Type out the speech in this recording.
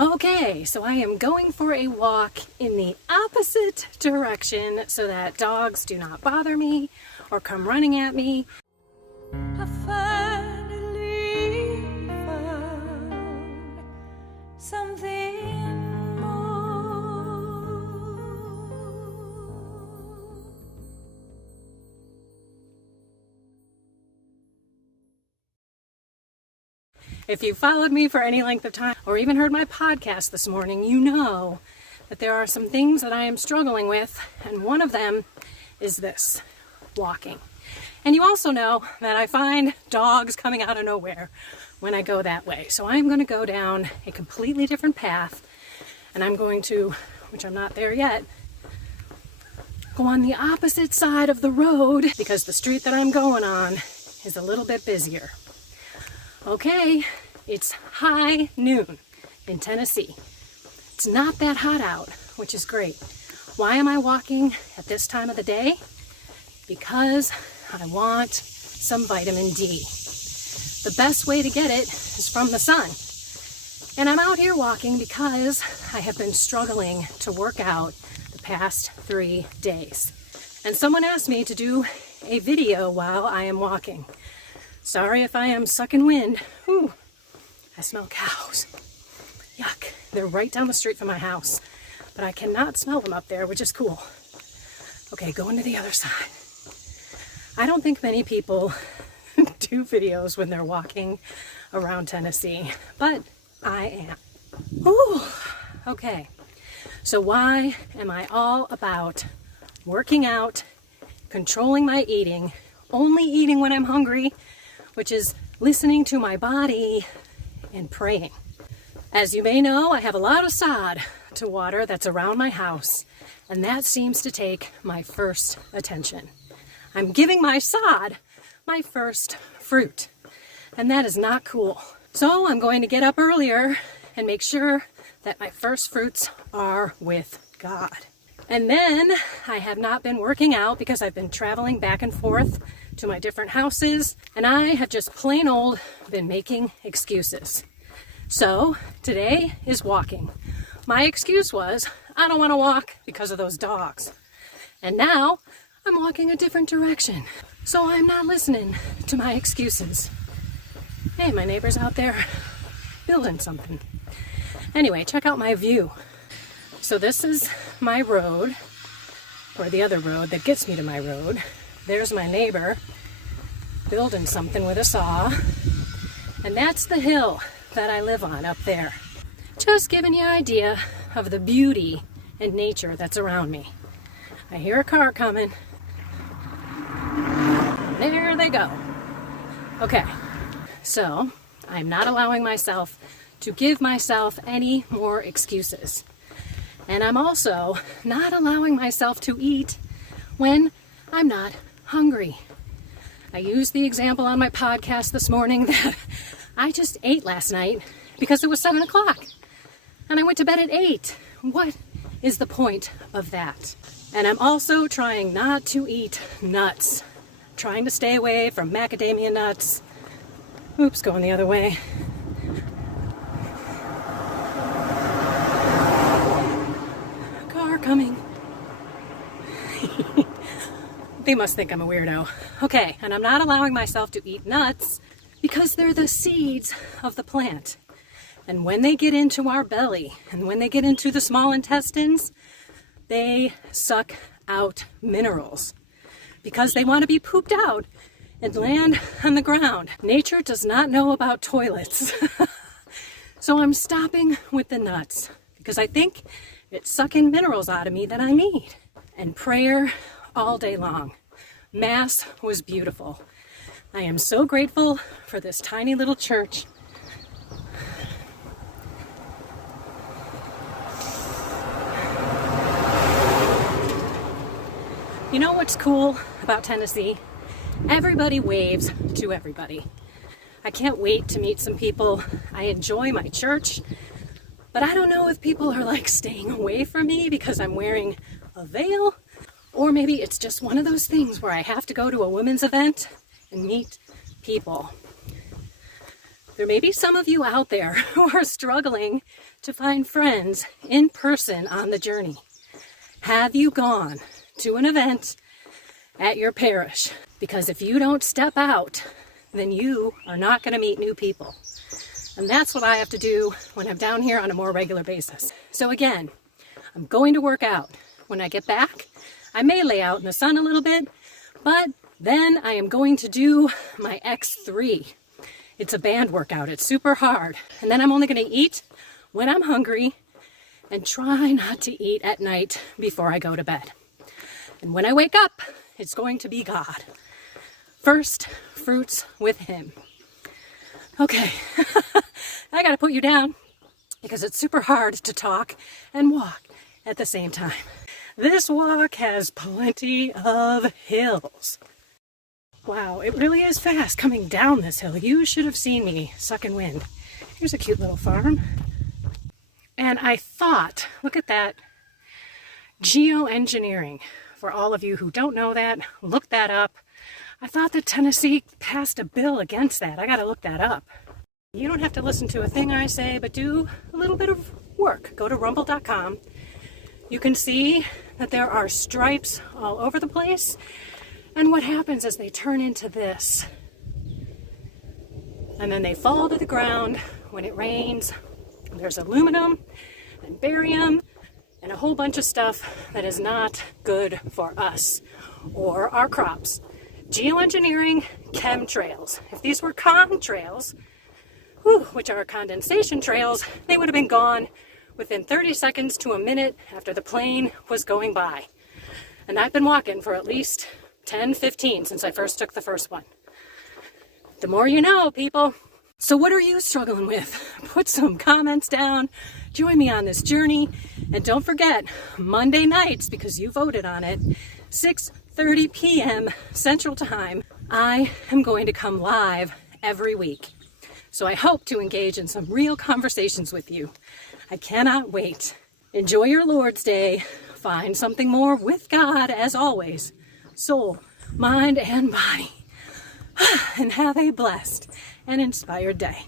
Okay, so I am going for a walk in the opposite direction so that dogs do not bother me or come running at me. I finally found something more. If you followed me for any length of time or even heard my podcast this morning, you know that there are some things that I am struggling with, and one of them is this, walking. And you also know that I find dogs coming out of nowhere when I go that way. So I'm going to go down a completely different path, and I'm going to, which I'm not there yet, go on the opposite side of the road because the street that I'm going on is a little bit busier. Okay, it's high noon in Tennessee. It's not that hot out, which is great. Why am I walking at this time of the day? Because I want some vitamin D. The best way to get it is from the sun. And I'm out here walking because I have been struggling to work out the past 3 days. And someone asked me to do a video while I am walking. Sorry if I am sucking wind. Ooh, I smell cows. Yuck. They're right down the street from my house. But I cannot smell them up there, which is cool. Okay, going to the other side. I don't think many people do videos when they're walking around Tennessee, but I am. Ooh, okay. So why am I all about working out, controlling my eating, only eating when I'm hungry, which is listening to my body and praying? As you may know, I have a lot of sod to water that's around my house, and that seems to take my first attention. I'm giving my sod my first fruit, and that is not cool. So I'm going to get up earlier and make sure that my first fruits are with God. And then I have not been working out because I've been traveling back and forth to my different houses, and I have just plain old been making excuses. So today is walking. My excuse was I don't want to walk because of those dogs. And now I'm walking a different direction. So I'm not listening to my excuses. Hey, my neighbor's out there building something. Anyway, check out my view. So this is my road, or the other road that gets me to my road. There's my neighbor building something with a saw. And that's the hill that I live on up there. Just giving you an idea of the beauty and nature that's around me. I hear a car coming. There they go. Okay, so I'm not allowing myself to give myself any more excuses. And I'm also not allowing myself to eat when I'm not hungry. I used the example on my podcast this morning that I just ate last night because it was 7 o'clock. And I went to bed at 8. What is the point of that? And I'm also trying not to eat nuts. Trying to stay away from macadamia nuts. Oops, going the other way. Car coming. They must think I'm a weirdo. Okay, and I'm not allowing myself to eat nuts because they're the seeds of the plant. And when they get into our belly and when they get into the small intestines, they suck out minerals because they want to be pooped out and land on the ground. Nature does not know about toilets. So I'm stopping with the nuts because I think it's sucking minerals out of me that I need. And prayer all day long. Mass was beautiful. I am so grateful for this tiny little church. You know what's cool about Tennessee? Everybody waves to everybody. I can't wait to meet some people. I enjoy my church, but I don't know if people are like staying away from me because I'm wearing a veil, or maybe it's just one of those things where I have to go to a women's event and meet people. There may be some of you out there who are struggling to find friends in person on the journey. Have you gone to an event at your parish? Because if you don't step out, then you are not going to meet new people. And that's what I have to do when I'm down here on a more regular basis. So again, I'm going to work out. When I get back, I may lay out in the sun a little bit, but then I am going to do my X3. It's a band workout. It's super hard. And then I'm only going to eat when I'm hungry and try not to eat at night before I go to bed. And when I wake up, it's going to be God. First fruits with Him. Okay, I gotta put you down because it's super hard to talk and walk at the same time. This walk has plenty of hills. Wow, it really is fast coming down this hill. You should have seen me sucking wind. Here's a cute little farm. And I thought, look at that, geoengineering. For all of you who don't know that, look that up. I thought that Tennessee passed a bill against that. I gotta look that up. You don't have to listen to a thing I say, but do a little bit of work. Go to rumble.com. You can see that there are stripes all over the place. And what happens is they turn into this. And then they fall to the ground when it rains. There's aluminum and barium and a whole bunch of stuff that is not good for us or our crops. Geoengineering, chemtrails. If these were contrails, which are condensation trails, they would have been gone within 30 seconds to a minute after the plane was going by. And I've been walking for at least 10, 15 since I first took the first one. The more you know, people. So what are you struggling with? Put some comments down. Join me on this journey. And don't forget, Monday nights, because you voted on it, 6:30 p.m. Central Time, I am going to come live every week. So I hope to engage in some real conversations with you. I cannot wait. Enjoy your Lord's Day. Find something more with God, as always. Soul, mind, and body. And have a blessed and inspired day.